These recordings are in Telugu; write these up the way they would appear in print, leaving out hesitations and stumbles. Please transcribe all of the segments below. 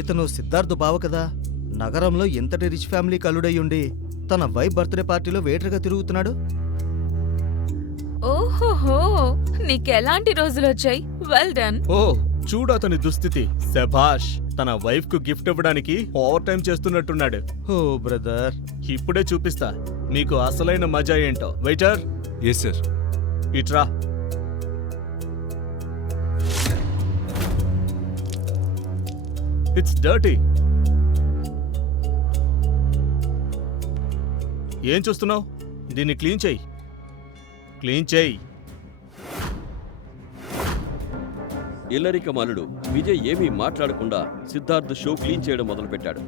ఇతను సిద్ధార్థ్ బావ కదా. నగరంలో ఎంతటి రిచ్ ఫ్యామిలీ కలుడయ్యుండి తన వైఫ్ బర్త్డే పార్టీలో వెయిటర్గా తిరుగుతున్నాడు. ఓహోహో, నీకెలాంటి రోజులొచ్చాయి? Well done. ఓ చూడు అతని దుస్థితి. శభాష్, తన వైఫ్ కు గిఫ్ట్ ఇవ్వడానికి ఓవర్ టైం చేస్తున్నట్టున్నాడు. ఓ బ్రదర్, ఇప్పుడే చూపిస్తా మీకు అసలైన మజా ఏంటో. Waiter, yes sir. ఇట్రా. It's dirty. ఏం చూస్తున్నావు? దీన్ని క్లీన్ చేయి. క్లీన్ చేయి. ఇల్లరిక మాలుడు విజయ్ ఏమీ మాట్లాడకుండా సిద్ధార్థ్ షూ క్లీన్ చేయడం మొదలుపెట్టాడు.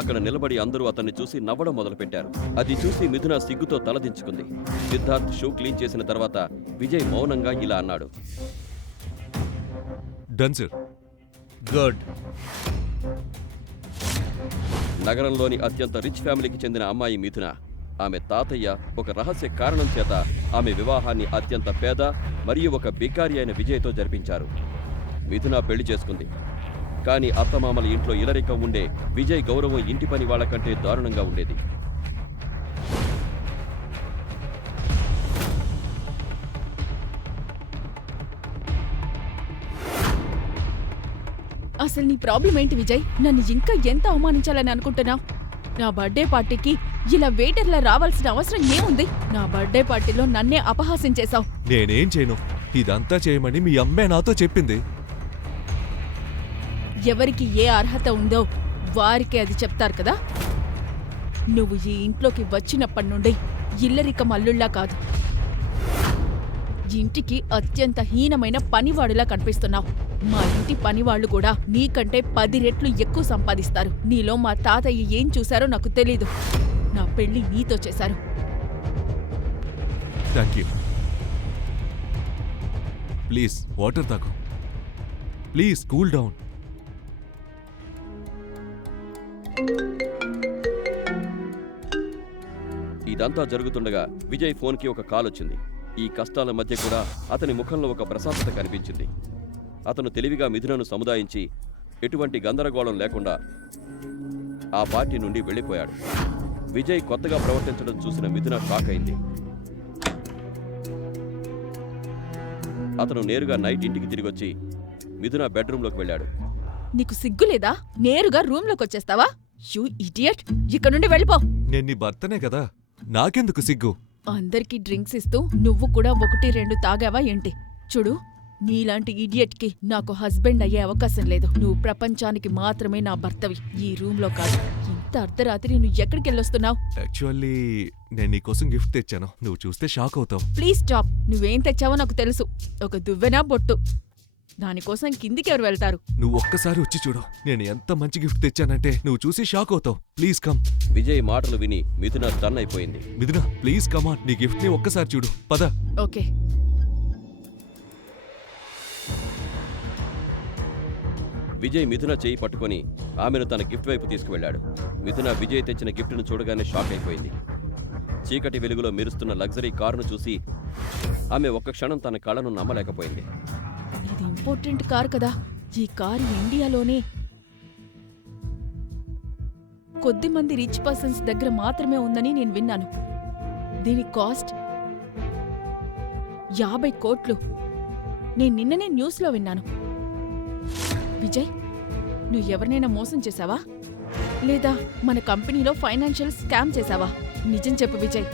అక్కడ నిలబడి అందరూ అతన్ని చూసి నవ్వడం మొదలుపెట్టారు. అది చూసి మిథున సిగ్గుతో తలదించుకుంది. సిద్ధార్థ్ షూ క్లీన్ చేసిన తర్వాత విజయ్ మౌనంగా ఇలా అన్నాడు. Done sir. గుడ్. నగరంలోని అత్యంత రిచ్ ఫ్యామిలీకి చెందిన అమ్మాయి మిథున. ఆమె తాతయ్య ఒక రహస్య కారణం చేత ఆమె వివాహాన్ని అత్యంత పేద మరియు ఒక బికారి అయిన విజయ్తో జరిపించారు. మిథున పెళ్లి చేసుకుంది. కానీ అత్తమామల ఇంట్లో ఇలరికం ఉండే విజయ్ గౌరవం ఇంటి పని వాళ్ళకంటే దారుణంగా ఉండేది. అసలు నీ ప్రాబ్లం ఏంటి విజయ్? నన్ను ఇంకా ఎంత అవమానించాలని అనుకుంటున్నావు? నా బర్త్డే పార్టీకి ఇలా వెయిటర్లా రావాల్సిన అవసరం ఏముంది? నా బర్త్డే పార్టీలో నన్నే అపహాస్యం. నేనేం చేయను. ఇదంతా చేయమని మీ అమ్మే నాతో చెప్పింది. ఎవరికి ఏ అర్హత ఉందో వారికే అది చెప్తారు కదా. నువ్వు ఈ ఇంట్లోకి వచ్చినప్పటి నుండి ఇల్లరికం అల్లుళ్ళా కాదు, ఇంటికి అత్యంత హీనమైన పనివాడులా కనిపిస్తున్నావు. మా ఇంటి పనివాళ్లు కూడా నీకంటే 10 రెట్లు ఎక్కువ సంపాదిస్తారు. నీలో మా తాతయ్య ఏం చూశారో నాకు తెలీదు. నా పెళ్లి నీతో చేశారు. Thank you. ప్లీజ్ వాటర్ తాగు. Please cool down. ఇదంతా జరుగుతుండగా విజయ్ ఫోన్కి ఒక కాల్ వచ్చింది. ఈ కష్టాల మధ్య కూడా అతని ముఖంలో ఒక ప్రశాంతత కనిపించింది. అతను తెలివిగా మిథునను సముదాయించి ఎటువంటి గందరగోళం లేకుండా ఆ పార్టీ నుండి వెళ్ళిపోయాడు. విజయ్ కొత్తగా ప్రవర్తించడం చూసిన మిథున షాక్ అయింది. అతను నేరుగా నైట్ ఇంటికి తిరిగొచ్చి మిథున బెడ్రూమ్లోకి వెళ్ళాడు. నీకు సిగ్గులేదా? నేరుగా రూమ్లోకి వచ్చేస్తావా? You idiot! ఇక్కడ నుండి వెళ్ళిపో. నేను నీ భర్తనే కదా, నాకెందుకు సిగ్గు? అందరికీ డ్రింక్స్ ఇస్తూ నువ్వు కూడా 1-2 తాగావా ఏంటి? చూడు, నీలాంటి ఇడియట్కి నాకు హస్బెండ్ అయ్యే అవకాశం లేదు. నువ్వు ప్రపంచానికి మాత్రమే నా భర్తవి, ఈ రూమ్లో కాదు. ఇంత అర్ధరాత్రి నువ్వు ఎక్కడికి వెళ్ళొస్తున్నావు? యాక్చువల్లీ నేను నీకోసం గిఫ్ట్ తెచ్చాను. నువ్వు చూస్తే షాక్ అవుతావు. Please stop. నువ్వేం తెచ్చావో నాకు తెలుసు. ఒక దువ్వెనా బొట్టు. దానికోసం కిందికి ఎవరు వెళ్తారు? నువ్వు ఒక్కసారి వచ్చి చూడు. నేను ఎంత మంచి గిఫ్ట్ తెచ్చానంటే నువ్వు చూసి షాక్ అవుతావు. Please come. విజయ్ మాటలు విని మిథున స్టన్ అయిపోయింది. మిథున ప్లీజ్ కమాన్, నీ గిఫ్ట్ ని ఒక్కసారి చూడు. పద. ఓకే. విజయ్ మిథున చేయి పట్టుకొని ఆమెను తన గిఫ్ట్ వైపు తీసుకువెళ్లాడు. మిథున విజయ్ తెచ్చిన గిఫ్ట్ను చూడగానే షాక్ అయిపోయింది. చీకటి వెలుగులో మెరుస్తున్న లగ్జరీ కారును చూసి ఆమె ఒక్క క్షణం తన కళ్ళను నమ్మలేకపోయింది. ఇది ఇంపార్టెంట్ కార్ కదా. ఈ కారు ఇండియాలోనే కొద్దిమంది రిచ్ పర్సన్స్ దగ్గర మాత్రమే ఉందని నేను విన్నాను. దీని కాస్ట్ 50 కోట్లు. నేను నిన్ననే న్యూస్లో విన్నాను. విజయ్, నువ్వు ఎవరినైనా మోసం చేశావా? లేదా మన కంపెనీలో ఫైనాన్షియల్ స్కామ్ చేశావా? నిజం చెప్పు విజయ్.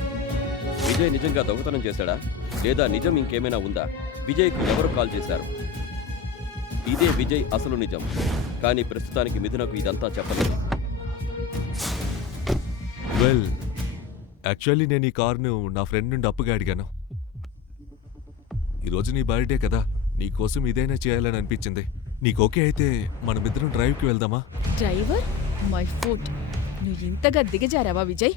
విజయ్ నిజంగా దొంగతనం చేశాడా లేదా నిజం ఇంకేమైనా ఉందా? విజయ్కు ఎవరు కాల్ చేశారు? ఇదే విజయ్ అసలు నిజం. కానీ ప్రస్తుతానికి మిథునకు ఇదంతా చెప్పలేదు. వెల్, యాక్చువల్లీ నేను ఈ కార్ను నా ఫ్రెండ్ నుండి అప్పుగా అడిగాను. ఈరోజు నీ బర్త్డే కదా, నీకోసం ఇదైనా చేయాలని అనిపించింది. నీకు ఓకే అయితే మనమిద్దరం డ్రైవ్కి వెళ్దామా? Driver my foot. నువ్వు ఇంతగా దిగజారావా విజయ్?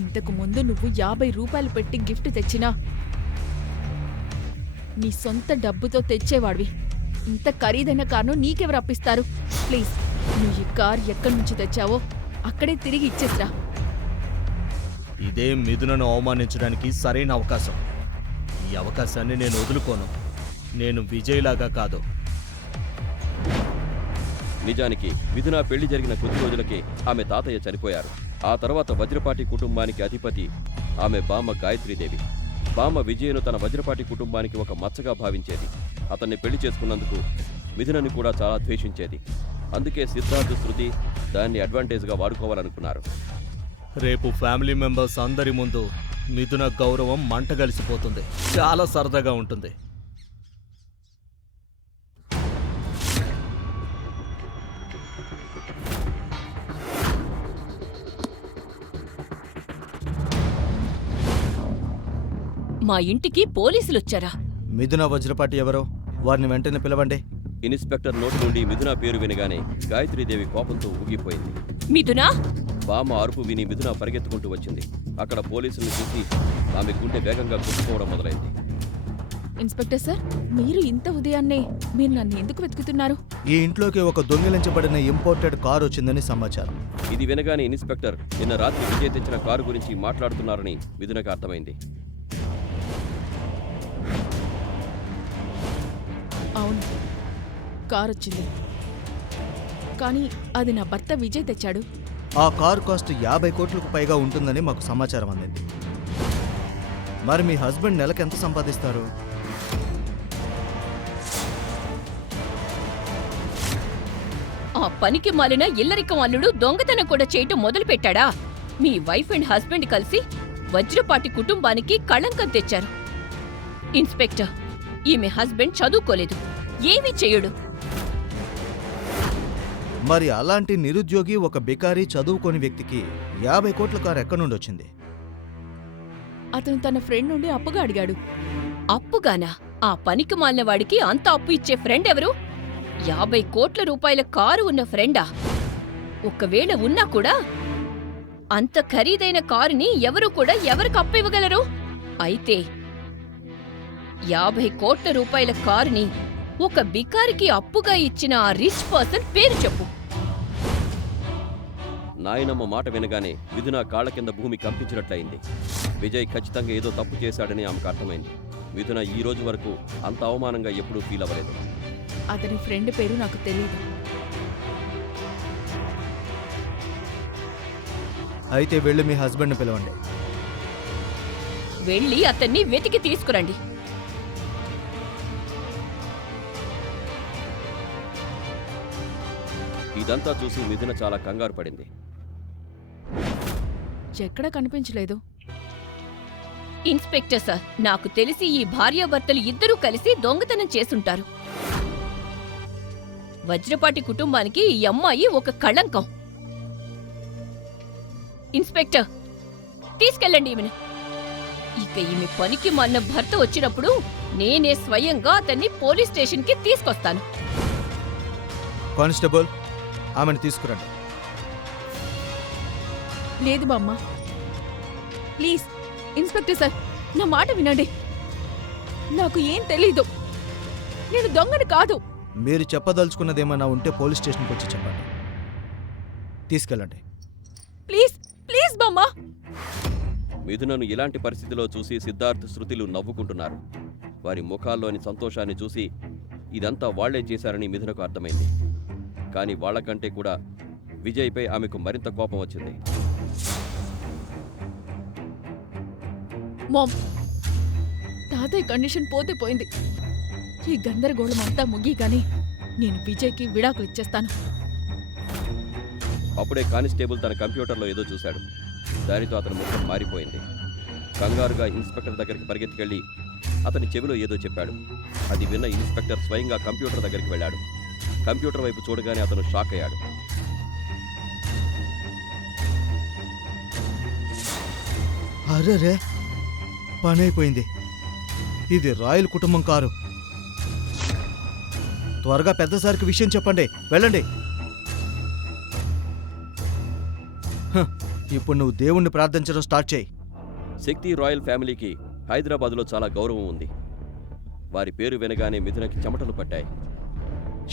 ఇంతకు ముందు నువ్వు 50 రూపాయలు పెట్టి గిఫ్ట్ తెచ్చినా నీ సొంత డబ్బుతో తెచ్చేవాడివి. ఇంత ఖరీదైన కార్ను నీకెవరు అప్పిస్తారు? ప్లీజ్, నువ్వు ఈ కార్ ఎక్కడి నుంచి తెచ్చావో అక్కడే తిరిగి ఇచ్చేసిరా. ఇదే మిథునను అవమానించడానికి సరైన అవకాశం. ఈ అవకాశాన్ని నేను వదులుకోను. నేను విజయ్ లాగా కాదు. నిజానికి మిథున పెళ్లి జరిగిన కొద్ది రోజులకే ఆమె తాతయ్య చనిపోయారు. ఆ తర్వాత వజ్రపాటి కుటుంబానికి అధిపతి ఆమె బామ్మ గాయత్రీదేవి. బామ్మ విజయను తన వజ్రపాటి కుటుంబానికి ఒక మచ్చగా భావించేది. అతన్ని పెళ్లి చేసుకున్నందుకు మిథునని కూడా చాలా ద్వేషించేది. అందుకే సిద్ధార్థ్, శృతి దాన్ని అడ్వాంటేజ్గా వాడుకోవాలనుకున్నారు. రేపు ఫ్యామిలీ మెంబర్స్ అందరి ముందు మిథున గౌరవం మంటగలిసిపోతుంది. చాలా సరదాగా ఉంటుంది. మా ఇంటికి పోలీసులొచ్చారా? మిథున వజ్రపాటి ఎవరో వారిని వెంటనే పిలవండి. ఇన్స్పెక్టర్ నోటి నుండి మిథున పేరు వినగానే గాయత్రీదేవి కోపంతో ఊగిపోయింది. మిథునా? బామ్మ అరుపు విని మిథున పరిగెత్తుకుంటూ వచ్చింది. అక్కడ పోలీసులను చూసి ఆమె గుండె వేగంగా కొట్టుకోవడం మొదలైంది. ఇన్స్పెక్టర్ సార్, మీరు ఇంత ఉదయాన్నే మీరు నన్ను ఎందుకు వెతుకుతున్నారు? ఈ ఇంట్లోకి ఒక దొంగిలించబడిన ఇంపోర్టెడ్ కారు వచ్చిందని సమాచారం. ఇది వినగానే ఇన్స్పెక్టర్ నిన్న రాత్రి విజయ్ తెచ్చిన కారు గురించి మాట్లాడుతున్నారని మిథునకు అర్థమైంది. అవును, కారు వచ్చింది. కానీ అది నా భర్త విజయ్ తెచ్చాడు. ఆ కారు కాస్ట్ 50 కోట్లకు పైగా ఉంటుందని మాకు సమాచారం అందింది. మరి మీ హస్బెండ్ నెలకు ఎంత సంపాదిస్తారు? ఆ పనికి మాలిన ఇల్లరికం అల్లుడు దొంగతనం కూడా చేయటం మొదలుపెట్టాడా? మీ వైఫ్ అండ్ హస్బెండ్ కలిసి వజ్రపాటి కుటుంబానికి కళంకం తెచ్చారు. ఇన్స్పెక్టర్, ఈమె హస్బెండ్ చదువుకోలేదు, ఏమీ చెయ్యడు. మరి అలాంటి నిరుద్యోగి ఒక బికారీ చదువుకోని వ్యక్తికి 50 కోట్ల కారు ఎక్కడి నుండి వచ్చింది? అతను తన ఫ్రెండ్ నుండి అప్పుగా అడిగాడు. అప్పుగానా? ఆ పనికి మాలిన వాడికి అంత అప్పు ఇచ్చే ఫ్రెండ్ ఎవరు? 50 కోట్ల రూపాయల కారు ఉన్న ఫ్రెండా? ఒకవేళ ఉన్నా కూడా అంత ఖరీదైన కారుని ఎవరు కూడా ఎవరికి అప్పు ఇవ్వగలరు? అయితే 50 కోట్ల రూపాయల కారుని ఒక బికారికి అప్పుగా ఇచ్చిన ఆ రిచ్ పర్సన్ పేరు చెప్పు. నాయనమ్మ మాట వినగానే మిథున కాళ్ల కింద భూమి కంపించినట్లయింది. విజయ్ ఖచ్చితంగా ఏదో తప్పు చేశాడని ఆమెకు అర్థమైంది. మిథున ఈ రోజు వరకు అంత అవమానంగా ఎప్పుడూ ఫీల్ అవ్వలేదు. అతని ఫ్రెండ్ పేరు నాకు తెలియదు. అయితే వెళ్ళి మీ హస్బెండ్ని పిలవండి. వెళ్ళి అతన్ని వెతికి తీసుకురండి. ఇదంతా చూసి మిథున చాలా కంగారు పడింది. ఎక్కడా కనిపించలేదు. ఇన్స్పెక్టర్ సార్, నాకు తెలిసి ఈ భార్యాభర్తలు ఇద్దరూ కలిసి దొంగతనం చేసుంటారు. వజ్రపాటి కుటుంబానికి ఈ అమ్మాయి ఒక కళంకం. ఇన్స్పెక్టర్, తీసుకెళ్ళండి ఈమెను. ఇక ఈమె పనికి మాలిన భర్త వచ్చినప్పుడు నేనే స్వయంగా అతన్ని పోలీస్ స్టేషన్కి తీసుకొస్తాను. కానిస్టేబుల్, ఆమెను తీసుకురండి. లేదు బామ్మ, ప్లీజ్ ఇన్స్పెక్టర్ సార్, నా మాట వినండి. నాకు ఏం తెలీదు. నేను దొంగని కాదు. మీరు చెప్పదలుచుకున్నదేమన్నా ఉంటే పోలీస్ స్టేషన్కి వచ్చి చెప్పండి. తీసుకెళ్ళండి. ప్లీజ్ ప్లీజ్ బామ్మ. మిథునను ఇలాంటి పరిస్థితిలో చూసి సిద్ధార్థ్, శృతిలు నవ్వుకుంటున్నారు. వారి ముఖాల్లోని సంతోషాన్ని చూసి ఇదంతా వాళ్లే చేశారని మిథునకు అర్థమైంది. కానీ వాళ్లకంటే కూడా విజయ్పై ఆమెకు మరింత కోపం వచ్చింది. మామ్, తాతయ్య కండిషన్ పోతే పోయింది. ఈ గందరగోళం అంతా ముగిగానే నేను విజయ్కి విడాకులు ఇచ్చేస్తాను. అప్పుడే కానిస్టేబుల్ తన కంప్యూటర్లో ఏదో చూశాడు. దానితో అతని ముఖం మారిపోయింది. కంగారుగా ఇన్స్పెక్టర్ దగ్గరికి పరిగెత్తుకెళ్లి అతని చెవిలో ఏదో చెప్పాడు. అది విన్న ఇన్స్పెక్టర్ స్వయంగా కంప్యూటర్ దగ్గరికి వెళ్ళాడు. కంప్యూటర్ వైపు చూడగానే అతను షాక్ అయ్యాడు. అరే, పని అయిపోయింది. ఇది రాయల్ కుటుంబం కారు. త్వరగా పెద్దసారికి విషయం చెప్పండి. వెళ్ళండి. ఇప్పుడు నువ్వు దేవుణ్ణి ప్రార్థించడం స్టార్ట్ చేయి. శక్తి రాయల్ ఫ్యామిలీకి హైదరాబాద్లో చాలా గౌరవం ఉంది. వారి పేరు వినగానే మిథునకి చెమటలు పట్టాయి.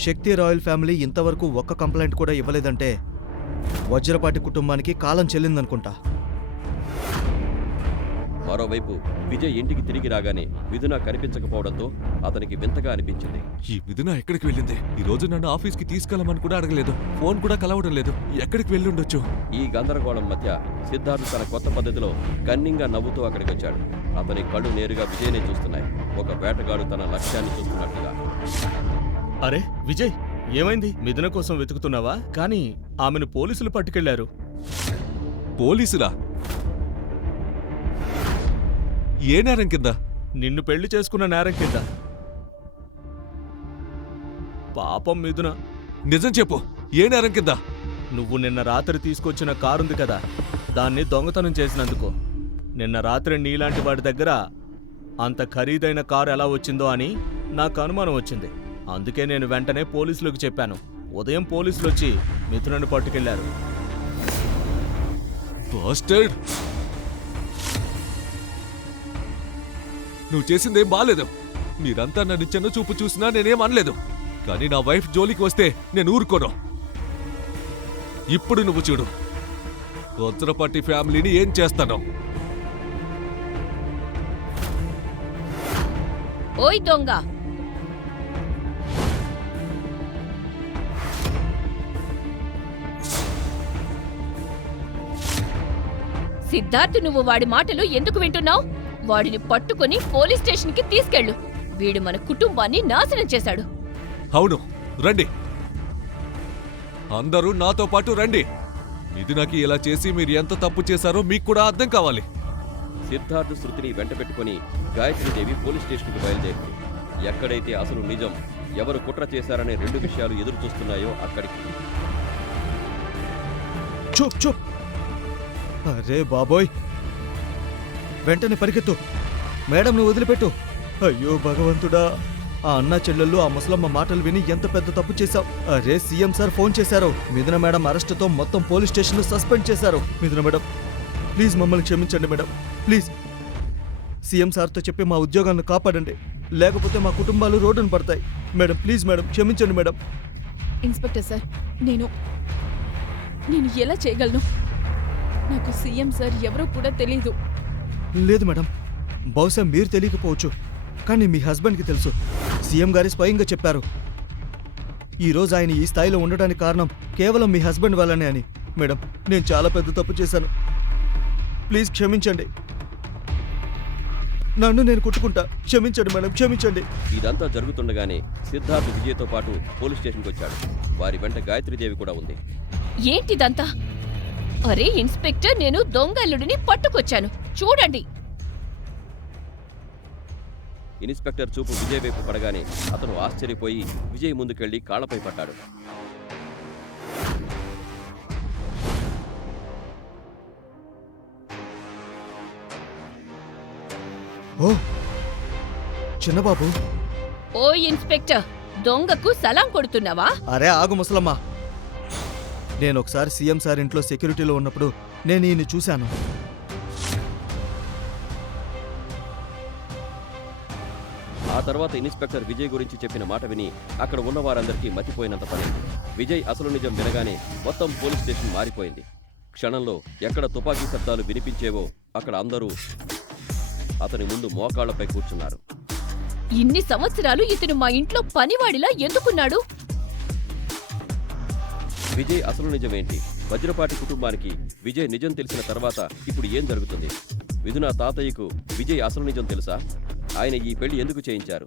శక్తి రాయల్ ఫ్యామిలీ ఇంతవరకు ఒక్క కంప్లైంట్ కూడా ఇవ్వలేదంటే వజ్రపాటి కుటుంబానికి కాలం చెల్లిందనుకుంటా. మరోవైపు విజయ్ ఇంటికి తిరిగి రాగానే మిథున కనిపించకపోవడంతో అతనికి వింతగా అనిపించింది. ఈ మిథున ఎక్కడికి వెళ్ళింది? ఈ రోజు నన్ను ఆఫీస్కి తీసుకెళ్ళమని కూడా అడగలేదు, ఫోన్ కూడా కలవడం లేదు. ఎక్కడికి వెళ్ళుండొచ్చు? ఈ గందరగోళం మధ్య సిద్ధార్థ్ తన కొత్త పద్ధతిలో కన్నింగా నవ్వుతూ అక్కడికి వచ్చాడు. అతని కళ్ళు నేరుగా విజయ్నే చూస్తున్నాయి, ఒక వేటగాడు తన లక్ష్యాన్ని చూస్తున్నట్టుగా. అరే విజయ్, ఏమైంది? మిథున కోసం వెతుకుతున్నావా? కానీ ఆమెను పోలీసులు పట్టుకెళ్లారు. పోలీసులా? ఏ నేరం కింద? నిన్ను పెళ్లి చేసుకున్న నేరం కింద. పాపం మిథున. నిజం చెప్పు, ఏ నేరం కింద? నువ్వు నిన్న రాత్రి తీసుకొచ్చిన కారుంది కదా, దాన్ని దొంగతనం చేసినందుకు. నిన్న రాత్రి నీలాంటి వాడి దగ్గర అంత ఖరీదైన కారు ఎలా వచ్చిందో అని నాకు అనుమానం వచ్చింది. అందుకే నేను వెంటనే పోలీసులకు చెప్పాను. ఉదయం పోలీసులు వచ్చి మిథునను పట్టుకెళ్లారు. బాస్టర్డ్! నువ్వు చేసిందేం బాలేదు. మీరంతా నన్ను చిన్న చూపు చూసినా నేనేం అనలేదు, కానీ నా వైఫ్ జోలికి వస్తే నేను ఊరుకోను. ఇప్పుడు నువ్వు చూడు, వజ్రపాటి ఫ్యామిలీని ఏం చేస్తాను. ఓయ్ దొంగ, సిద్ధార్థ్, నువ్వు వాడి మాటలు ఎందుకు వింటున్నావు? వాడిని పట్టుకుని పోలీస్ స్టేషన్కి తీసుకెళ్ళు. వీడు మన కుటుంబాన్ని నాశనం చేశాడు. అవును, రండి, అందరూ నాతో పాటు రండి. మిథునకి ఇలా చేసి మీరు ఎంత తప్పు చేశారో మీకు కూడా అర్థం కావాలి. సిద్ధార్థ్ శృతిని వెంట పెట్టుకుని గాయత్రీదేవి పోలీస్ స్టేషన్కి బయలుదేరింది. ఎక్కడైతే అసలు నిజం, ఎవరు కుట్ర చేశారనే రెండు విషయాలు ఎదురు చూస్తున్నాయో అక్కడికి. చూప్ చూప్. అరే బాబోయ్, వెంటనే పరిగెత్తు. మేడంను వదిలిపెట్టు. అయ్యో భగవంతుడా, ఆ అన్నా చెల్లెళ్ళు ఆ ముసలమ్మ మాటలు విని ఎంత పెద్ద తప్పు చేశావు. అరే సీఎం సార్ ఫోన్ చేశారు. మిథున మేడం అరెస్టుతో మొత్తం పోలీస్ స్టేషన్లు సస్పెండ్ చేశారు. మిథున మేడం ప్లీజ్ మమ్మల్ని క్షమించండి మేడం, ప్లీజ్. సీఎం సార్తో చెప్పి మా ఉద్యోగాలను కాపాడండి, లేకపోతే మా కుటుంబాలు రోడ్డును పడతాయి. మేడం ప్లీజ్ మేడం, క్షమించండి మేడం. ఇన్స్పెక్టర్ సార్, నేను ఎలా చేయగలను? నాకు సీఎం సార్ ఎవరో కూడా తెలీదు. లేదు మేడం, బహుశా మీరు తెలియకపోవచ్చు, కానీ మీ హస్బెండ్కి తెలుసు. సీఎం గారి స్వయంగా చెప్పారు ఈరోజు ఆయన ఈ స్థాయిలో ఉండడానికి కారణం కేవలం మీ హస్బెండ్ వల్లనే అని. మేడం నేను చాలా పెద్ద తప్పు చేశాను, ప్లీజ్ క్షమించండి. నన్ను నేను కుట్టుకుంటా, క్షమించండి మేడం, క్షమించండి. ఇదంతా జరుగుతుండగానే సిద్ధార్థ్ విజయ్తో పాటు పోలీస్ స్టేషన్కి వచ్చాడు. వారి వెంట గాయత్రీదేవి కూడా ఉంది. ఏంటిదంతా? అరే ఇన్స్పెక్టర్, నేను దొంగల్లుడిని పట్టుకొచ్చాను, చూడండి. ఇన్స్పెక్టర్ చూపు విజయ్ వైపు పడగానే అతను ఆశ్చర్యపోయి విజయ్ ముందుకెళ్లి కాళ్లపై పడ్డాడు. ఓ చిన్నబాబు. ఓ ఇన్స్పెక్టర్, దొంగకు సలాం కొడుతున్నావా? అరే ఆగు ముసలమ్మ. నేను ఒకసారి సీఎం సార్ ఇంట్లో సెక్యూరిటీలో ఉన్నప్పుడు నేను ఈయన్ని చూశాను. ఆ తర్వాత ఇన్స్పెక్టర్ విజయ్ గురించి చెప్పిన మాట విని అక్కడ ఉన్న వారందరికీ మతిపోయినంత పడింది. విజయ్ అసలు నిజం వినగానే మొత్తం పోలీస్ స్టేషన్ మారిపోయింది. క్షణంలో ఎక్కడ తుపాకీ శబ్దాలు వినిపించేవో అక్కడ అందరూ అతని ముందు మోకాళ్లపై కూర్చున్నారు. ఇన్ని సంవత్సరాలు ఇతను మా ఇంట్లో పనివాడిలా ఎందుకున్నాడు? విజయ్ అసలు నిజమేంటి? వజ్రపాటి కుటుంబానికి విజయ్ నిజం తెలిసిన తర్వాత ఇప్పుడు ఏం జరుగుతుంది? మిథున తాతయ్యకు విజయ్ అసలు నిజం తెలుసా? ఆయన ఈ పెళ్లి ఎందుకు చేయించారు?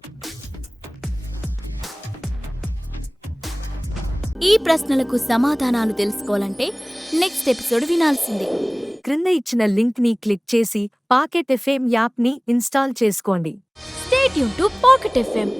ఈ ప్రశ్నలకు సమాధానాలు తెలుసుకోవాలంటే నెక్స్ట్ ఎపిసోడ్ వినాల్సిందే. క్రింద ఇచ్చిన లింక్ ని క్లిక్ చేసి పాకెట్ ఎఫ్ఎం యాప్ ని ఇన్స్టాల్ చేసుకోండి. Stay tuned to Pocket FM.